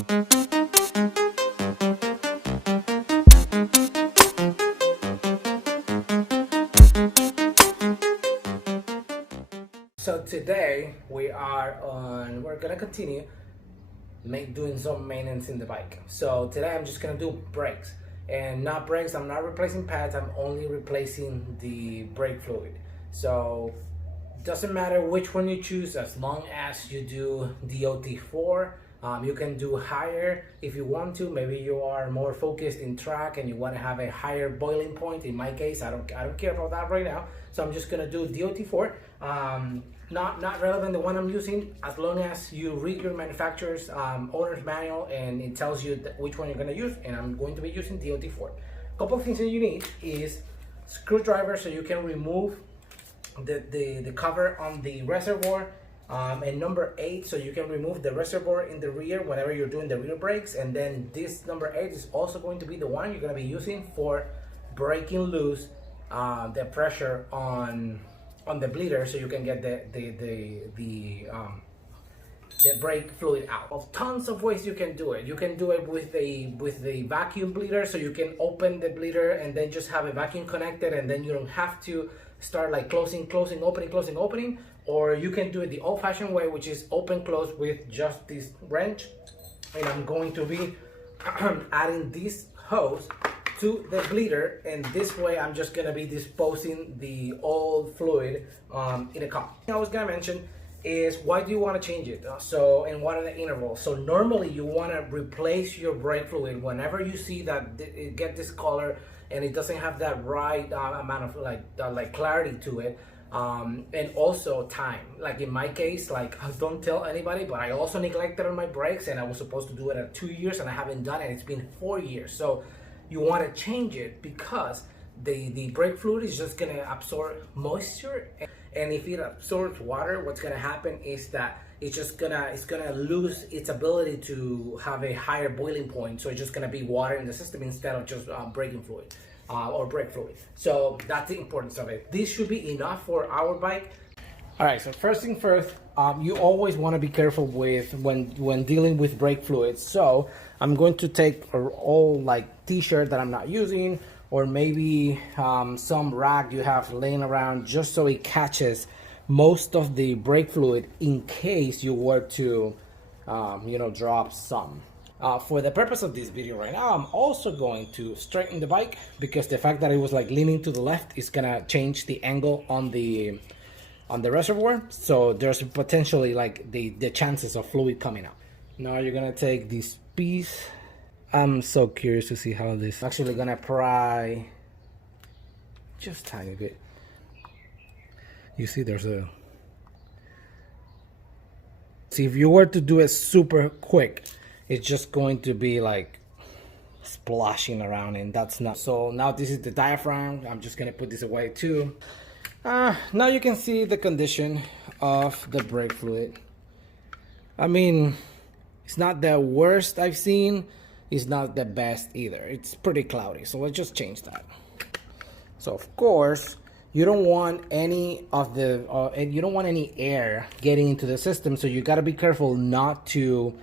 So today we're gonna continue doing some maintenance in the bike. So today I'm just gonna do brakes, and not brakes. I'm not replacing pads. I'm only replacing the brake fluid. So doesn't matter which one you choose, as long as you do DOT4. You can do higher if you want to. Maybe you are more focused in track and you want to have a higher boiling point. In my case, I don't care about that right now. So I'm just gonna do DOT4. Not relevant the one I'm using, as long as you read your manufacturer's owner's manual and it tells you which one you're gonna use. And I'm going to be using DOT4. A couple of things that you need is screwdriver, so you can remove the cover on the reservoir, and number 8, so you can remove the reservoir in the rear whenever you're doing the rear brakes. And then this number 8 is also going to be the one you're going to be using for breaking loose the pressure on the bleeder, so you can get the brake fluid out. Well, tons of ways you can do it. You can do it with the vacuum bleeder, so you can open the bleeder and then just have a vacuum connected, and then you don't have to start like closing, opening. Or you can do it the old-fashioned way, which is open close with just this wrench. And I'm going to be adding this hose to the bleeder, and this way I'm just gonna be disposing the old fluid in a cup. I was gonna mention is, why do you want to change it? And what are the intervals? So normally you want to replace your brake fluid whenever you see that it get this color and it doesn't have that right amount of like clarity to it. And also time. Like in my case, like, I don't tell anybody, but I also neglected on my brakes, and I was supposed to do it at 2 years and I haven't done it. It's been 4 years. So you want to change it because the brake fluid is just gonna absorb moisture, and if it absorbs water, what's gonna happen is that it's gonna lose its ability to have a higher boiling point. So it's just gonna be water in the system instead of just braking fluid or brake fluid. So that's the importance of it. This should be enough for our bike. All right, so first thing first, you always want to be careful with when dealing with brake fluids. So I'm going to take an old like t-shirt that I'm not using, or maybe some rag you have laying around, just so it catches most of the brake fluid in case you were to drop some. For the purpose of this video right now, I'm also going to straighten the bike, because the fact that it was like leaning to the left is gonna change the angle on the reservoir. So there's potentially like the chances of fluid coming out. Now you're gonna take this piece. I'm so curious to see how this. I'm actually gonna pry just a tiny bit. You see there's a. See, if you were to do it super quick, it's just going to be like splashing around, and that's not. So now this is the diaphragm. I'm just gonna put this away too. Now you can see the condition of the brake fluid. I mean, it's not the worst I've seen. It's not the best either. It's pretty cloudy. So let's just change that. So of course, you don't want any of the you don't want any air getting into the system. So you got to be careful not to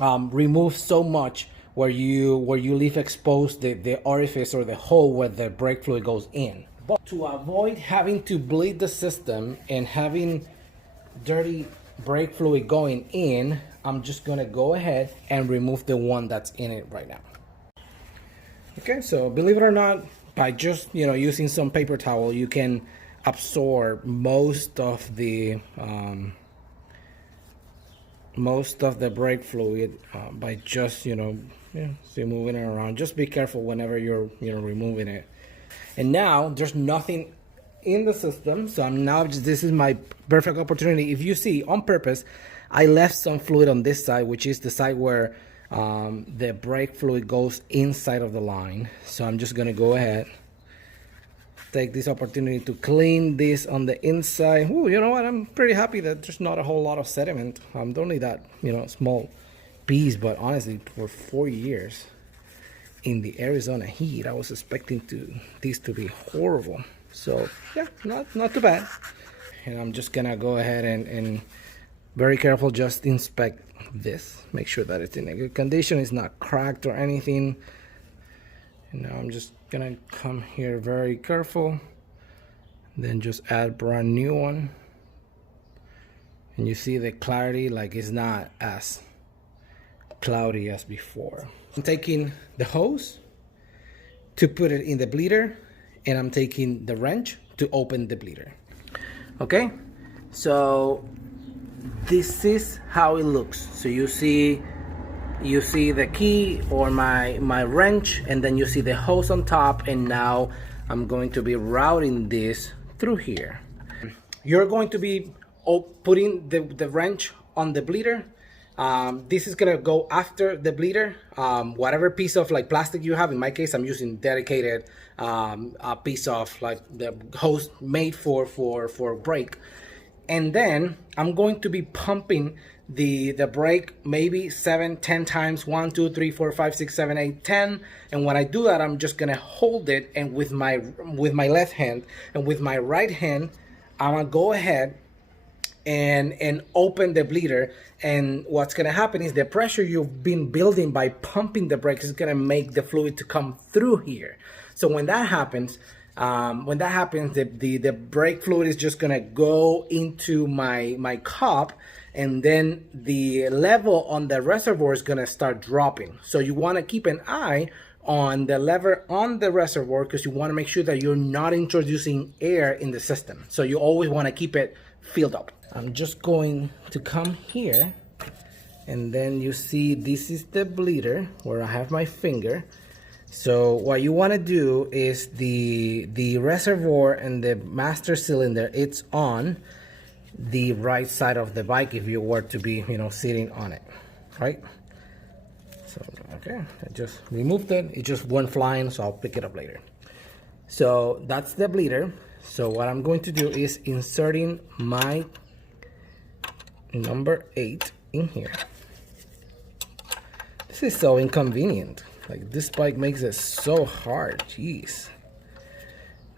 remove so much where you leave exposed the orifice or the hole where the brake fluid goes in. But to avoid having to bleed the system and having dirty brake fluid going in, I'm just gonna go ahead and remove the one that's in it right now. Okay, so believe it or not, by just using some paper towel, you can absorb most of the brake fluid by just moving it around. Just be careful whenever you're removing it. And now there's nothing in the system, so this is my perfect opportunity. If you see, on purpose, I left some fluid on this side, which is the side where the brake fluid goes inside of the line. So I'm just gonna go ahead, take this opportunity to clean this on the inside. Ooh, you know what? I'm pretty happy that there's not a whole lot of sediment. Only that small piece, but honestly, for 4 years in the Arizona heat, I was expecting this to be horrible. So yeah, not too bad. And I'm just gonna go ahead and very careful, just inspect this, make sure that it's in a good condition, it's not cracked or anything. And now I'm just gonna come here very careful, then just add brand new one. And you see the clarity, like it's not as cloudy as before. I'm taking the hose to put it in the bleeder, and I'm taking the wrench to open the bleeder. Okay, so this is how it looks. So you see the key or my wrench, and then you see the hose on top, and now I'm going to be routing this through here. You're going to be putting the wrench on the bleeder. This is gonna go after the bleeder. Whatever piece of like plastic you have, in my case I'm using dedicated a piece of like the hose made for brake. And then I'm going to be pumping the brake maybe 7-10 times, 1 2 3 4 5 6 7 8 10. And when I do that, I'm just gonna hold it, and with my left hand, and with my right hand I'm gonna go ahead and open the bleeder. And what's gonna happen is the pressure you've been building by pumping the brakes is gonna make the fluid to come through here. So when that happens, the brake fluid is just gonna go into my cup, and then the level on the reservoir is gonna start dropping. So you wanna keep an eye on the lever on the reservoir, because you wanna make sure that you're not introducing air in the system. So you always wanna keep it filled up. I'm just going to come here, and then you see this is the bleeder where I have my finger. So what you want to do is the reservoir and the master cylinder, it's on the right side of the bike if you were to be, you know, sitting on it, right? So okay, I just removed it. It just went flying, so I'll pick it up later. So that's the bleeder. So what I'm going to do is inserting my number 8 in here. This is so inconvenient. Like, this bike makes it so hard. Jeez.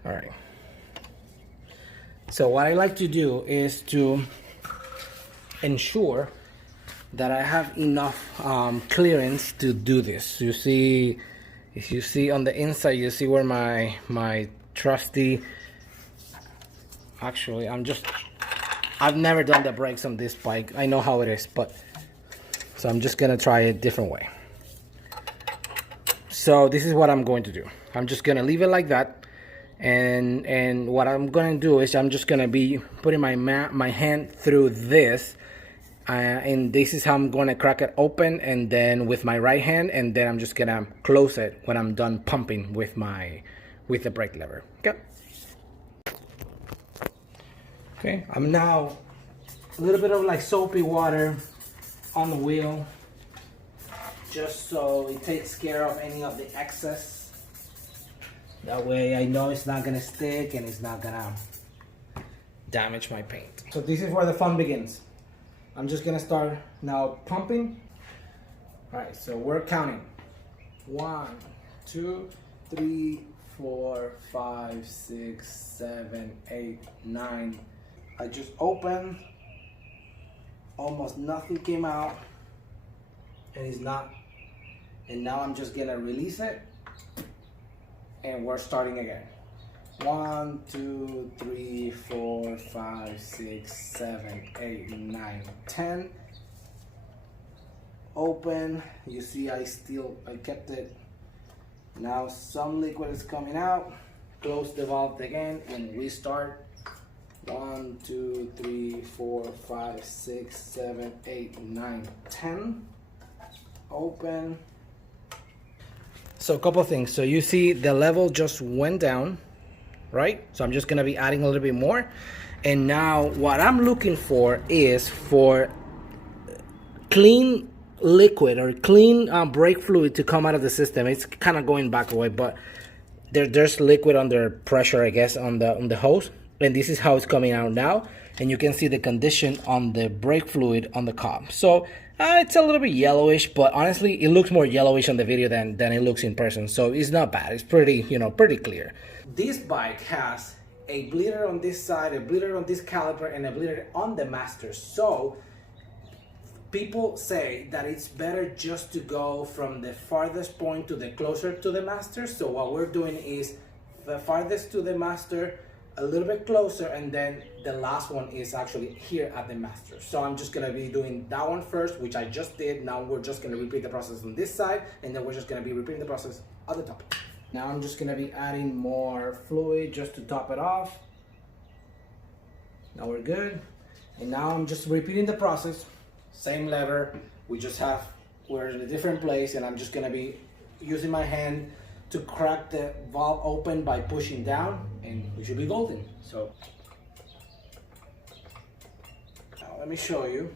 All right. So what I like to do is to ensure that I have enough clearance to do this. You see, if you see on the inside, you see where my trusty. Actually, I've never done the brakes on this bike. I know how it is, but so I'm just gonna try a different way. So this is what I'm going to do. I'm just gonna leave it like that, and what I'm gonna do is I'm just gonna be putting my hand through this, and this is how I'm gonna crack it open, and then with my right hand, and then I'm just gonna close it when I'm done pumping with the brake lever. Okay. Okay, I'm now a little bit of like soapy water on the wheel, just so it takes care of any of the excess. That way I know it's not gonna stick and it's not gonna damage my paint. So this is where the fun begins. I'm just gonna start now pumping. All right, so we're counting. 1 2 3 4 5 6 7 8 9. I just opened, almost nothing came out, and it's not, and now I'm just gonna release it, and we're starting again. 1 2 3 4 5 6 7 8 9 10. Open. You see I kept it. Now some liquid is coming out. Close the valve again and restart. 1 2 3 4 5 6 7 8 9 10. Open. So a couple of things. So you see the level just went down, right? So I'm just gonna be adding a little bit more. And now what I'm looking for is for clean liquid or clean brake fluid to come out of the system. It's kind of going back away, but there's liquid under pressure, I guess, on the hose. And this is how it's coming out now, and you can see the condition on the brake fluid on the cob. So it's a little bit yellowish, but honestly it looks more yellowish on the video than it looks in person, so it's not bad. It's pretty, pretty clear. This bike has a bleeder on this side, a bleeder on this caliper, and a bleeder on the master. So people say that it's better just to go from the farthest point to the closer to the master. So what we're doing is the farthest to the master, a little bit closer, and then the last one is actually here at the master. So I'm just gonna be doing that one first, which I just did. Now we're just gonna repeat the process on this side, and then we're just gonna be repeating the process at the top. Now I'm just gonna be adding more fluid just to top it off. Now we're good. And now I'm just repeating the process. Same lever, we're in a different place, and I'm just gonna be using my hand to crack the valve open by pushing down, and we should be golden. So now let me show you.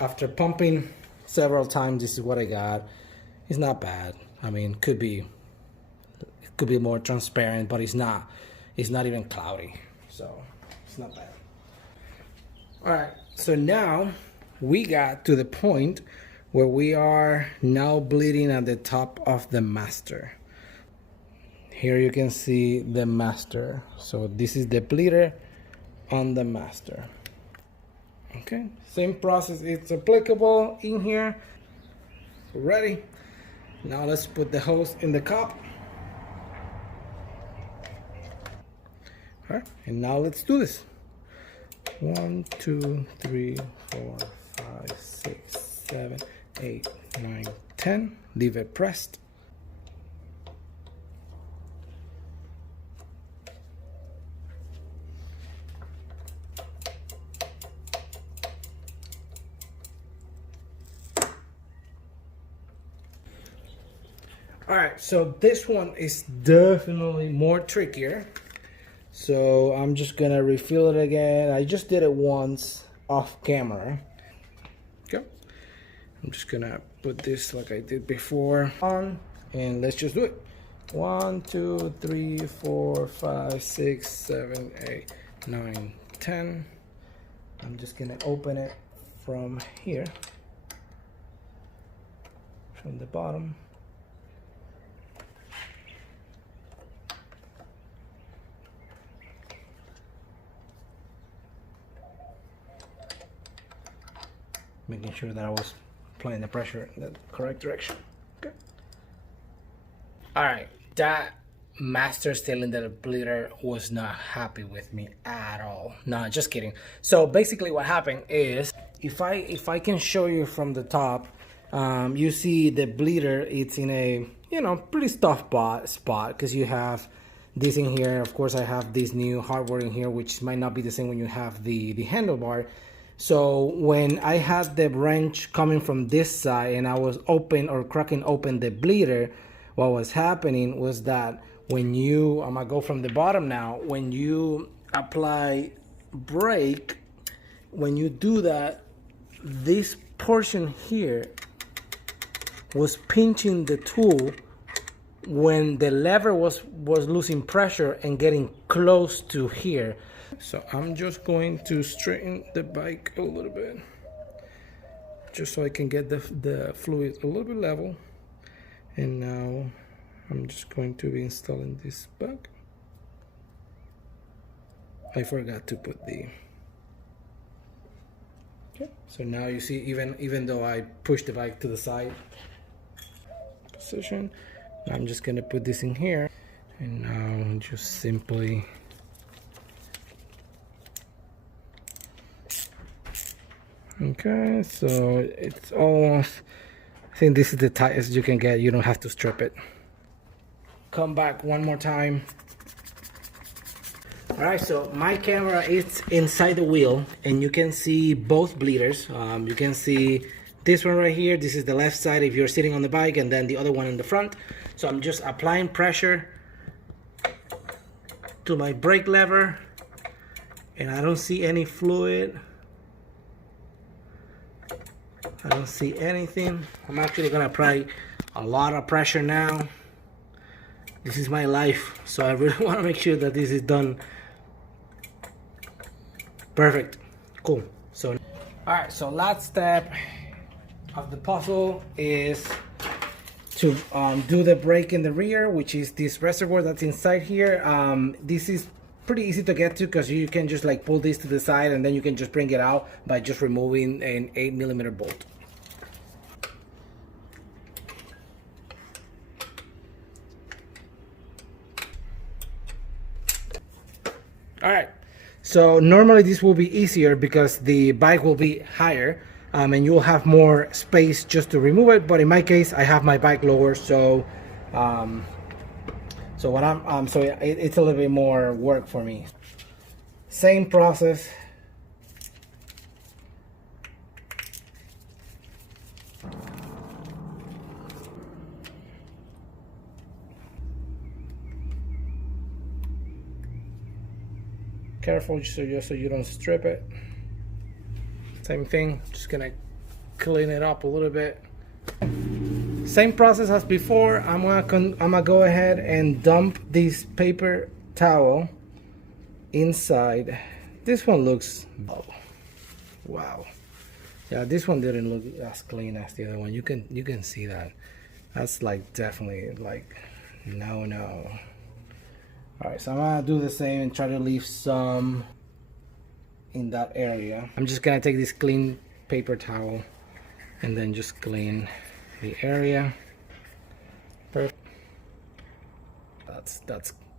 After pumping several times, this is what I got. It's not bad. I mean, it could be more transparent, but it's not even cloudy, so it's not bad. All right, so now we got to the point where we are now bleeding at the top of the master. Here you can see the master. So this is the bleeder on the master. Okay, same process, it's applicable in here. Ready? Now let's put the hose in the cup. All right, and now let's do this. 1, 2, 3, 4, 5, 6, 7, 8, 9, 10. Leave it pressed. All right, so this one is definitely more trickier. So I'm just gonna refill it again. I just did it once off camera. Okay. I'm just gonna put this like I did before on, and let's just do it. 1, 2, 3, 4, 5, 6, 7, 8, 9, 10. I'm just gonna open it from here, from the bottom. Making sure that I was applying the pressure in the correct direction. Okay. All right, that master cylinder bleeder was not happy with me at all. No, just kidding. So basically what happened is, if I can show you from the top, you see the bleeder, it's in a, you know, pretty tough spot, because you have this in here. Of course, I have this new hardware in here, which might not be the same when you have the handlebar. So when I had the wrench coming from this side and I was cracking open the bleeder, what was happening was that when you, I'm gonna go from the bottom now, when you apply brake, when you do that, this portion here was pinching the tool when the lever was losing pressure and getting close to here. So I'm just going to straighten the bike a little bit, just so I can get the fluid a little bit level. And now I'm just going to be installing this back. I forgot to put the, okay. So now you see, even though I pushed the bike to the side position, I'm just gonna put this in here, and now just simply okay, so it's almost, I think this is the tightest you can get. You don't have to strip it. Come back one more time. All right, so my camera is inside the wheel, and you can see both bleeders. You can see this one right here. This is the left side if you're sitting on the bike, and then the other one in the front. So I'm just applying pressure to my brake lever, and I don't see any fluid. I don't see anything. I'm actually gonna apply a lot of pressure now. This is my life, so I really want to make sure that this is done perfect. Cool. So all right, so last step of the puzzle is to do the brake in the rear, which is this reservoir that's inside here. This is pretty easy to get to because you can just like pull this to the side and then you can just bring it out by just removing an 8mm bolt. All right, so normally this will be easier because the bike will be higher and you'll have more space just to remove it, but in my case I have my bike lower, so it's a little bit more work for me. Same process. Careful just so you don't strip it. Same thing, just gonna clean it up a little bit. Same process as before. I'm gonna go ahead and dump this paper towel inside. This one looks, oh, wow. Yeah, this one didn't look as clean as the other one. You can see that. That's like definitely like no. All right, so I'm gonna do the same and try to leave some in that area. I'm just gonna take this clean paper towel and then just clean the area. Perfect.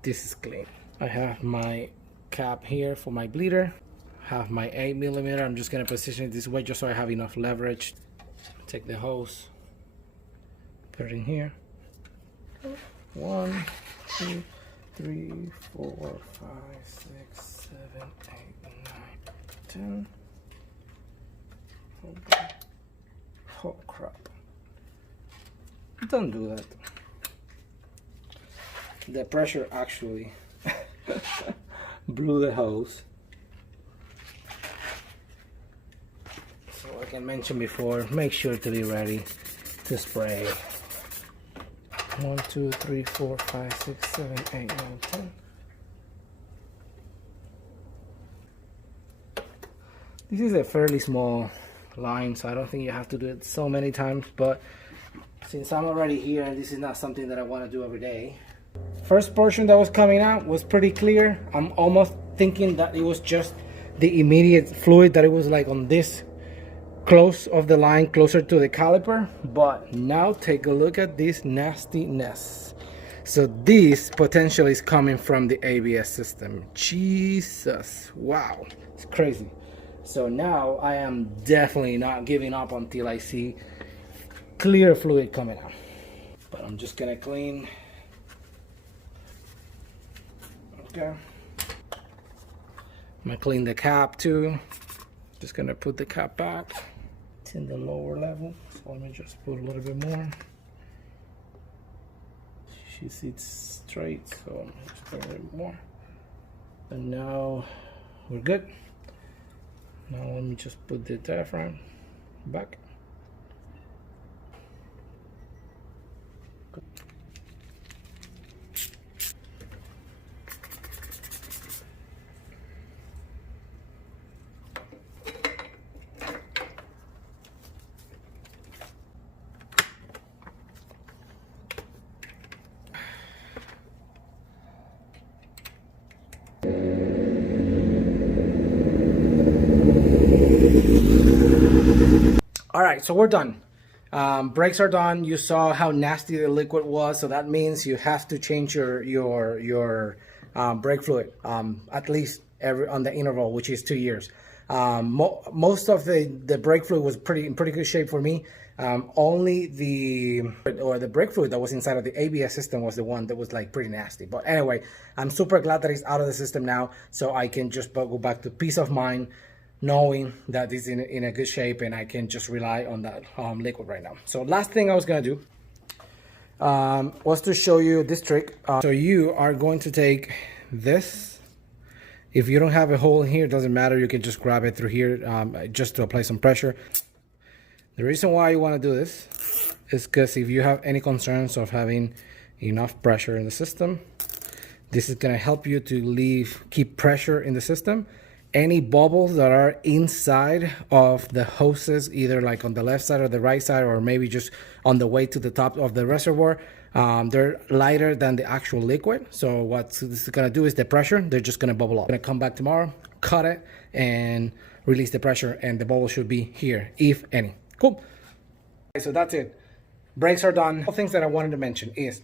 This is clean. I have my cap here for my bleeder. Have my 8mm. I'm just gonna position it this way just so I have enough leverage. Take the hose, put it in here. 1, 2, 3, 4, 5, 6, 7, 8, 9, 10. Oh crap. Don't do that. The pressure actually blew the hose. So like I mentioned before, make sure to be ready to spray. 1, 2, 3, 4, 5, 6, 7, 8, 9, 10. This is a fairly small line, so I don't think you have to do it so many times, but since I'm already here, this is not something that I want to do every day. First portion that was coming out was pretty clear. I'm almost thinking that it was just the immediate fluid, that it was like on this close of the line, closer to the caliper. But now take a look at this nastiness. So this potentially is coming from the ABS system. Jesus, wow, it's crazy. So now I am definitely not giving up until I see clear fluid coming out. But I'm just gonna clean. Okay. I'm gonna clean the cap too. Just gonna put the cap back. It's in the lower level, so let me just put a little bit more. She sits straight, so I'm just put a little more. And now we're good. Now let me just put the diaphragm back. All right, so we're done. Brakes are done. You saw how nasty the liquid was, so that means you have to change your brake fluid at least on the interval, which is 2 years. Most of the brake fluid was in pretty good shape for me. Only the brake fluid that was inside of the ABS system was the one that was like pretty nasty. But anyway, I'm super glad that it's out of the system now, so I can just go back to peace of mind, knowing that it's in a good shape and I can just rely on that liquid right now. So last thing I was gonna do was to show you this trick. So you are going to take this. If you don't have a hole in here, it doesn't matter, you can just grab it through here just to apply some pressure. The reason why you want to do this is because if you have any concerns of having enough pressure in the system, this is going to help you to keep pressure in the system. Any bubbles that are inside of the hoses, either like on the left side or the right side, or maybe just on the way to the top of the reservoir, They're lighter than the actual liquid. So what this is gonna do is the pressure, they're just gonna bubble up. I'm gonna come back tomorrow, cut it, and release the pressure, and the bubble should be here, if any. Cool. Okay, so that's it. Brakes are done. All things that I wanted to mention is,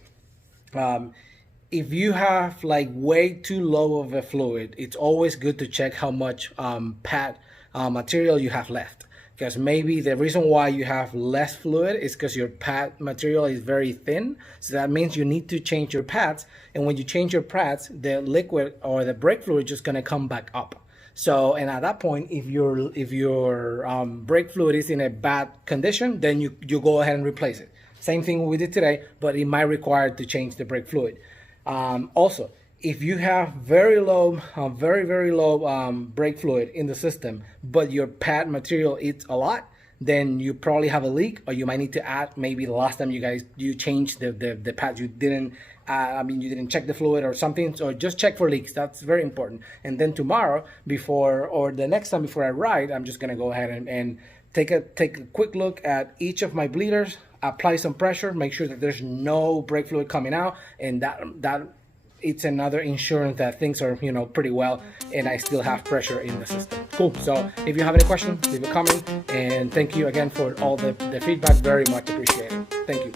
if you have like way too low of a fluid, it's always good to check how much pad material you have left, because maybe the reason why you have less fluid is because your pad material is very thin. So that means you need to change your pads, and when you change your pads, the liquid or the brake fluid is just going to come back up. So, and at that point, if your brake fluid is in a bad condition, then you go ahead and replace it. Same thing we did today, but it might require to change the brake fluid. Also, if you have very low, very low brake fluid in the system, but your pad material is a lot, then you probably have a leak, or you might need to add, maybe the last time you changed the pads, you didn't you didn't check the fluid or something. So just check for leaks. That's very important. And then tomorrow, or the next time before I ride, I'm just gonna go ahead and take a quick look at each of my bleeders, apply some pressure, make sure that there's no brake fluid coming out, and that it's another insurance that things are, pretty well, and I still have pressure in the system. Cool. So if you have any questions, leave a comment, and thank you again for all the feedback. Very much appreciated. Thank you.